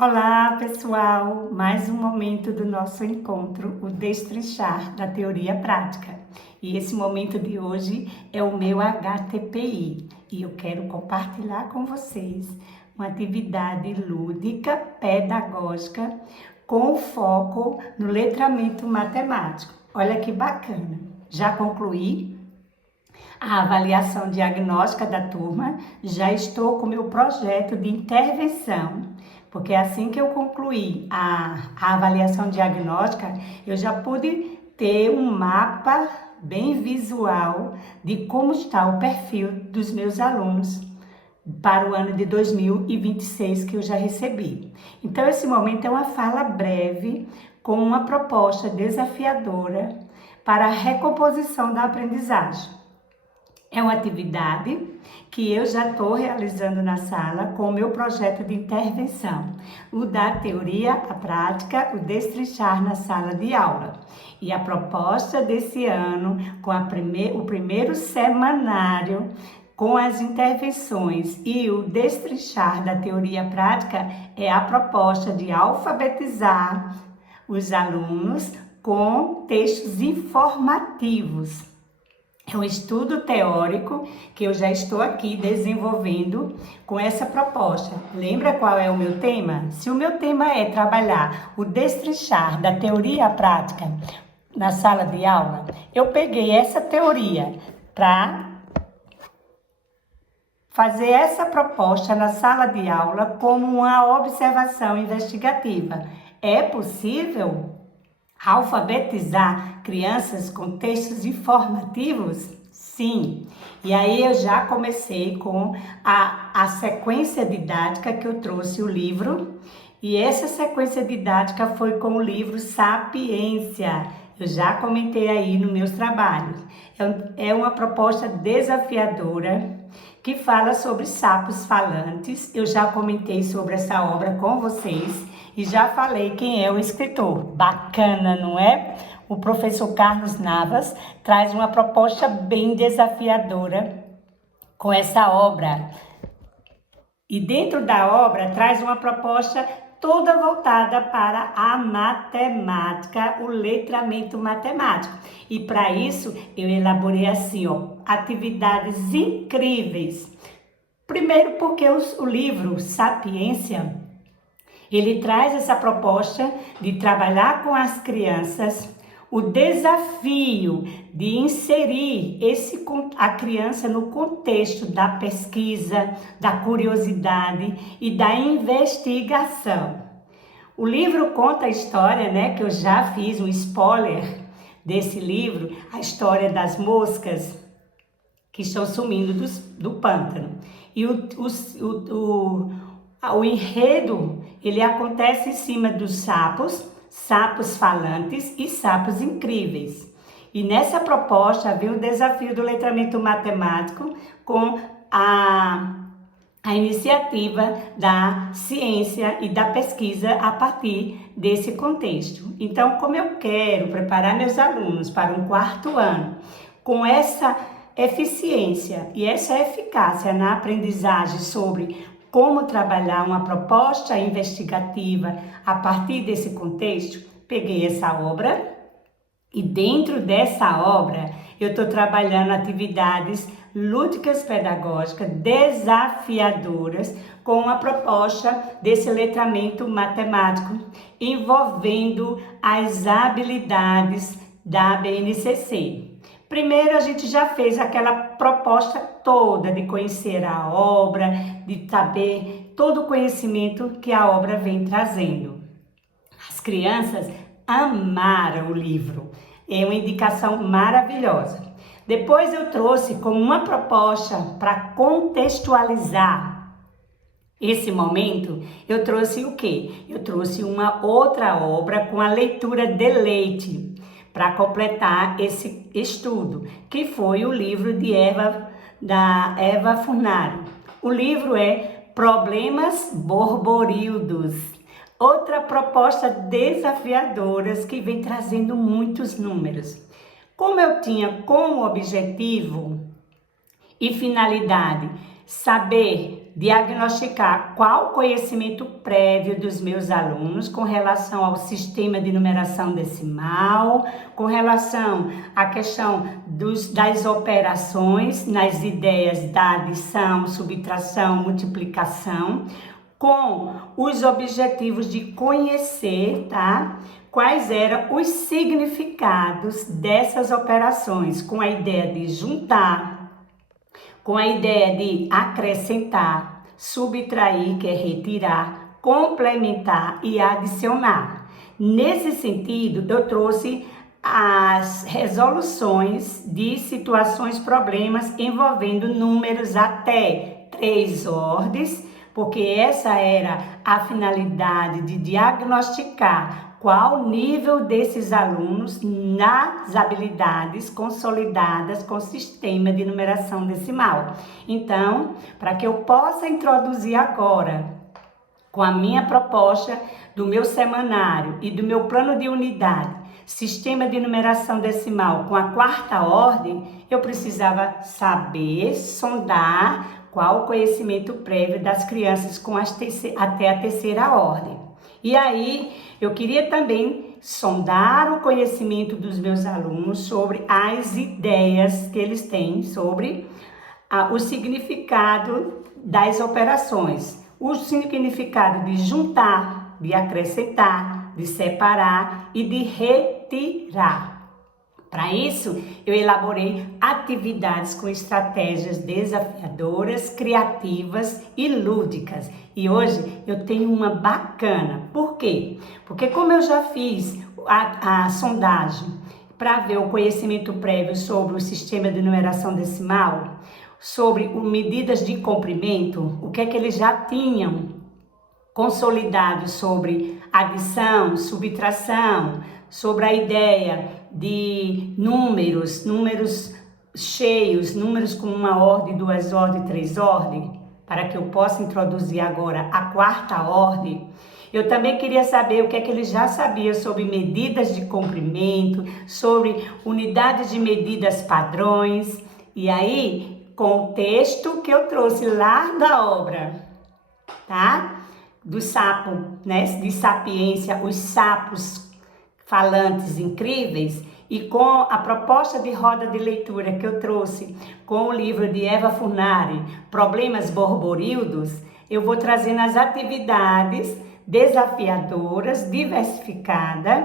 Olá, pessoal! Mais um momento do nosso encontro, o destrinchar da teoria prática. E esse momento de hoje é o meu HTPI e eu quero compartilhar com vocês uma atividade lúdica, pedagógica, com foco no letramento matemático. Olha que bacana! Já concluí a avaliação diagnóstica da turma, já estou com o meu projeto de intervenção, porque assim que eu concluí a avaliação diagnóstica, eu já pude ter um mapa bem visual de como está o perfil dos meus alunos para o ano de 2026 que eu já recebi. Então, esse momento é uma fala breve com uma proposta desafiadora para a recomposição da aprendizagem. É uma atividade que eu já estou realizando na sala com o meu projeto de intervenção, o da teoria à prática, o destrinchar na sala de aula. E a proposta desse ano, com o primeiro semanário, com as intervenções e o destrinchar da teoria prática, é a proposta de alfabetizar os alunos com textos informativos. É um estudo teórico que eu já estou aqui desenvolvendo com essa proposta. Lembra qual é o meu tema? Se o meu tema é trabalhar o destrinchar da teoria à prática na sala de aula, eu peguei essa teoria para fazer essa proposta na sala de aula como uma observação investigativa. É possível alfabetizar crianças com textos informativos? Sim. E aí eu já comecei com a sequência didática que eu trouxe o livro. E essa sequência didática foi com o livro Sapiência. Eu já comentei aí nos meus trabalhos. É uma proposta desafiadora que fala sobre sapos falantes. Eu já comentei sobre essa obra com vocês e já falei quem é o escritor. Bacana, não é? O professor Carlos Navas traz uma proposta bem desafiadora com essa obra. E dentro da obra traz uma proposta toda voltada para a matemática, o letramento matemático. E para isso eu elaborei assim, atividades incríveis. Primeiro porque o livro Sapiência, ele traz essa proposta de trabalhar com as crianças o desafio de inserir a criança no contexto da pesquisa, da curiosidade e da investigação. O livro conta a história, né, que eu já fiz um spoiler desse livro, a história das moscas que estão sumindo do pântano. E o enredo, ele acontece em cima dos sapos falantes e sapos incríveis. E nessa proposta vem o desafio do letramento matemático com a iniciativa da ciência e da pesquisa a partir desse contexto. Então, como eu quero preparar meus alunos para um quarto ano com essa eficiência e essa eficácia na aprendizagem sobre como trabalhar uma proposta investigativa a partir desse contexto, peguei essa obra e dentro dessa obra eu estou trabalhando atividades lúdicas pedagógicas desafiadoras com a proposta desse letramento matemático envolvendo as habilidades da BNCC. Primeiro, a gente já fez aquela proposta toda de conhecer a obra, de saber todo o conhecimento que a obra vem trazendo. As crianças amaram o livro, é uma indicação maravilhosa. Depois eu trouxe como uma proposta para contextualizar esse momento, eu trouxe o quê? Eu trouxe uma outra obra com a leitura de Leite, para completar esse estudo, que foi o livro da Eva Furnari. O livro é Problemas Borboríodos, outra proposta desafiadora que vem trazendo muitos números. Como eu tinha como objetivo e finalidade saber diagnosticar qual o conhecimento prévio dos meus alunos com relação ao sistema de numeração decimal, com relação à questão das operações nas ideias da adição, subtração, multiplicação, com os objetivos de conhecer, tá? Quais eram os significados dessas operações, com a ideia de juntar, com a ideia de acrescentar, subtrair, que é retirar, complementar e adicionar. Nesse sentido, eu trouxe as resoluções de situações, problemas envolvendo números até 3 ordens, porque essa era a finalidade de diagnosticar qual o nível desses alunos nas habilidades consolidadas com o sistema de numeração decimal. Então, para que eu possa introduzir agora, com a minha proposta do meu semanário e do meu plano de unidade, sistema de numeração decimal com a 4ª ordem, eu precisava saber, sondar qual o conhecimento prévio das crianças com até a 3ª ordem. E aí, eu queria também sondar o conhecimento dos meus alunos sobre as ideias que eles têm sobre o significado das operações, o significado de juntar, de acrescentar, de separar e de retirar. Para isso, eu elaborei atividades com estratégias desafiadoras, criativas e lúdicas. E hoje eu tenho uma bacana. Por quê? Porque como eu já fiz a sondagem para ver o conhecimento prévio sobre o sistema de numeração decimal, sobre medidas de comprimento, o que é que eles já tinham consolidado sobre adição, subtração, sobre a ideia de números cheios, números com 1 ordem, 2 ordens, 3 ordens, para que eu possa introduzir agora a 4ª ordem. Eu também queria saber o que é que eles já sabiam sobre medidas de comprimento, sobre unidades de medidas padrões. E aí, com o texto que eu trouxe lá da obra, tá? Do sapo, né? De Sapiência, os sapos falantes incríveis, e com a proposta de roda de leitura que eu trouxe com o livro de Eva Furnari, Problemas Borborildos, eu vou trazendo as atividades desafiadoras, diversificadas,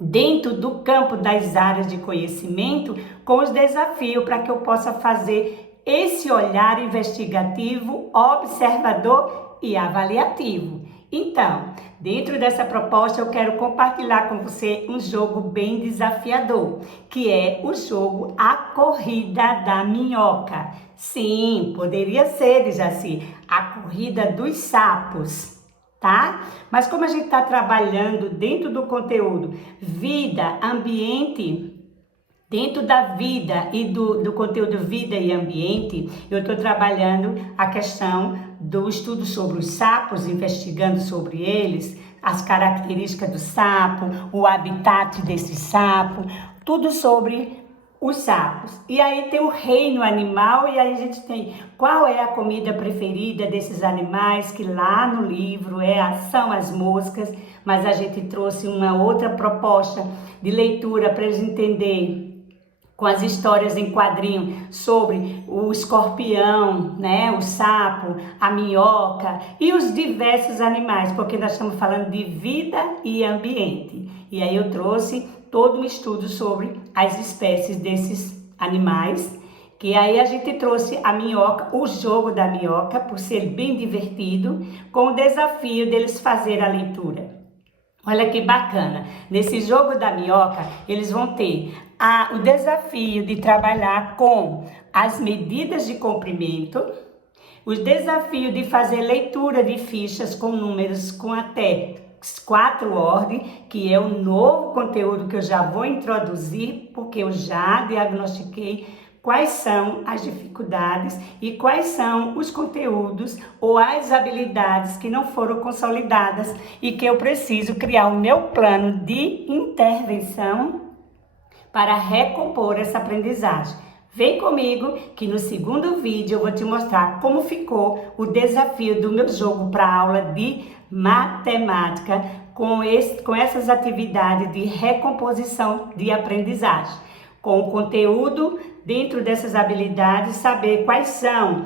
dentro do campo das áreas de conhecimento, com os desafios para que eu possa fazer esse olhar investigativo, observador e avaliativo. Então, dentro dessa proposta, eu quero compartilhar com você um jogo bem desafiador, que é o jogo A Corrida da Minhoca. Sim, poderia ser, Jaci, a corrida dos sapos, tá? Mas como a gente está trabalhando dentro do conteúdo vida, ambiente, dentro da vida e do conteúdo vida e ambiente, eu estou trabalhando a questão do estudo sobre os sapos, investigando sobre eles, as características do sapo, o habitat desse sapo, tudo sobre os sapos. E aí tem o reino animal, e aí a gente tem qual é a comida preferida desses animais, que lá no livro são as moscas, mas a gente trouxe uma outra proposta de leitura para eles entenderem, com as histórias em quadrinho sobre o escorpião, né, o sapo, a minhoca e os diversos animais, porque nós estamos falando de vida e ambiente. E aí eu trouxe todo um estudo sobre as espécies desses animais, que aí a gente trouxe a minhoca, o jogo da minhoca, por ser bem divertido, com o desafio deles fazer a leitura. Olha que bacana, nesse jogo da minhoca, eles vão ter o desafio de trabalhar com as medidas de comprimento, o desafio de fazer leitura de fichas com números com até 4 ordens, que é o novo conteúdo que eu já vou introduzir, porque eu já diagnostiquei quais são as dificuldades e quais são os conteúdos ou as habilidades que não foram consolidadas e que eu preciso criar o meu plano de intervenção para recompor essa aprendizagem. Vem comigo que no segundo vídeo eu vou te mostrar como ficou o desafio do meu jogo para aula de matemática com essas atividades de recomposição de aprendizagem. Com o conteúdo dentro dessas habilidades, saber quais são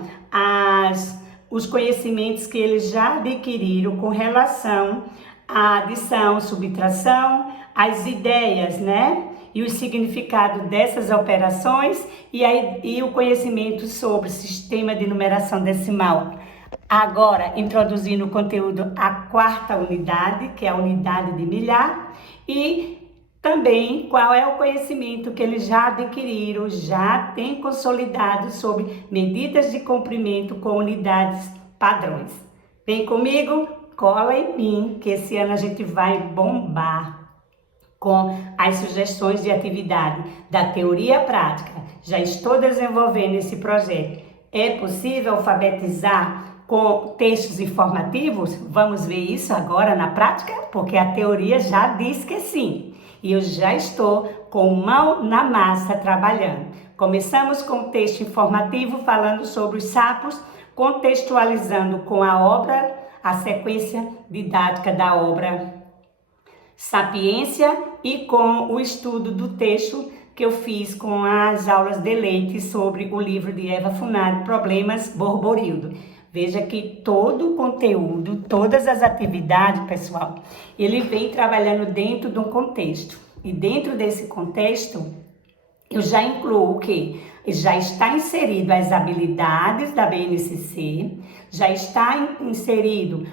os conhecimentos que eles já adquiriram com relação à adição, subtração, as ideias, né? E o significado dessas operações e o conhecimento sobre sistema de numeração decimal. Agora, introduzindo o conteúdo à quarta unidade, que é a unidade de milhar, e também qual é o conhecimento que eles já adquiriram, já têm consolidado sobre medidas de comprimento com unidades padrões. Vem comigo, cola em mim, que esse ano a gente vai bombar com as sugestões de atividade da teoria prática. Já estou desenvolvendo esse projeto. É possível alfabetizar com textos informativos? Vamos ver isso agora na prática, porque a teoria já diz que sim. E eu já estou com mão na massa trabalhando. Começamos com o texto informativo falando sobre os sapos, contextualizando com a obra, a sequência didática da obra Sapiência e com o estudo do texto que eu fiz com as aulas de leite sobre o livro de Eva Funari, Problemas Borborildo. Veja que todo o conteúdo, todas as atividades, pessoal, ele vem trabalhando dentro de um contexto. E dentro desse contexto, eu já incluo o quê? Já está inserido as habilidades da BNCC, já está inserido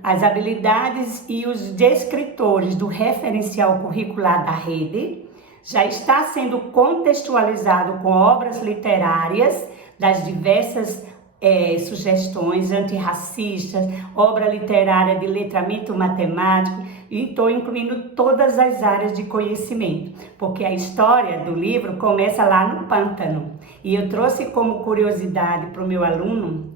as habilidades e os descritores do referencial curricular da rede, já está sendo contextualizado com obras literárias das diversas sugestões antirracistas, obra literária de letramento matemático, e estou incluindo todas as áreas de conhecimento, porque a história do livro começa lá no pântano. E eu trouxe como curiosidade para o meu aluno,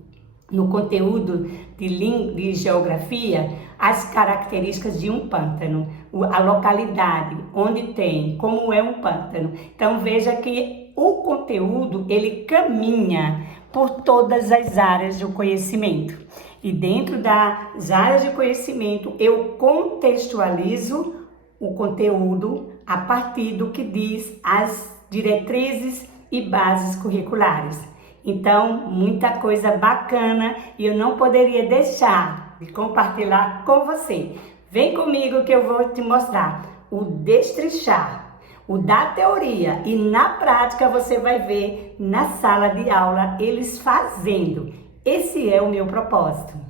no conteúdo de geografia, as características de um pântano, a localidade, onde tem, como é um pântano. Então veja que o conteúdo, ele caminha por todas as áreas do conhecimento. E dentro das áreas de conhecimento, eu contextualizo o conteúdo a partir do que diz as diretrizes e bases curriculares. Então, muita coisa bacana e eu não poderia deixar de compartilhar com você. Vem comigo que eu vou te mostrar o destrinchar, o da teoria, e na prática você vai ver na sala de aula eles fazendo. Esse é o meu propósito.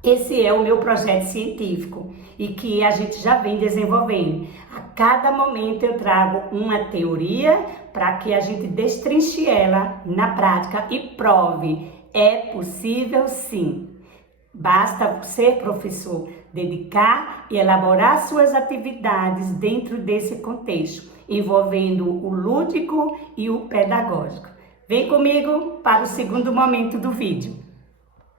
Esse é o meu projeto científico e que a gente já vem desenvolvendo. A cada momento eu trago uma teoria para que a gente destrinche ela na prática e prove. É possível sim. Basta ser professor, dedicar e elaborar suas atividades dentro desse contexto, envolvendo o lúdico e o pedagógico. Vem comigo para o segundo momento do vídeo.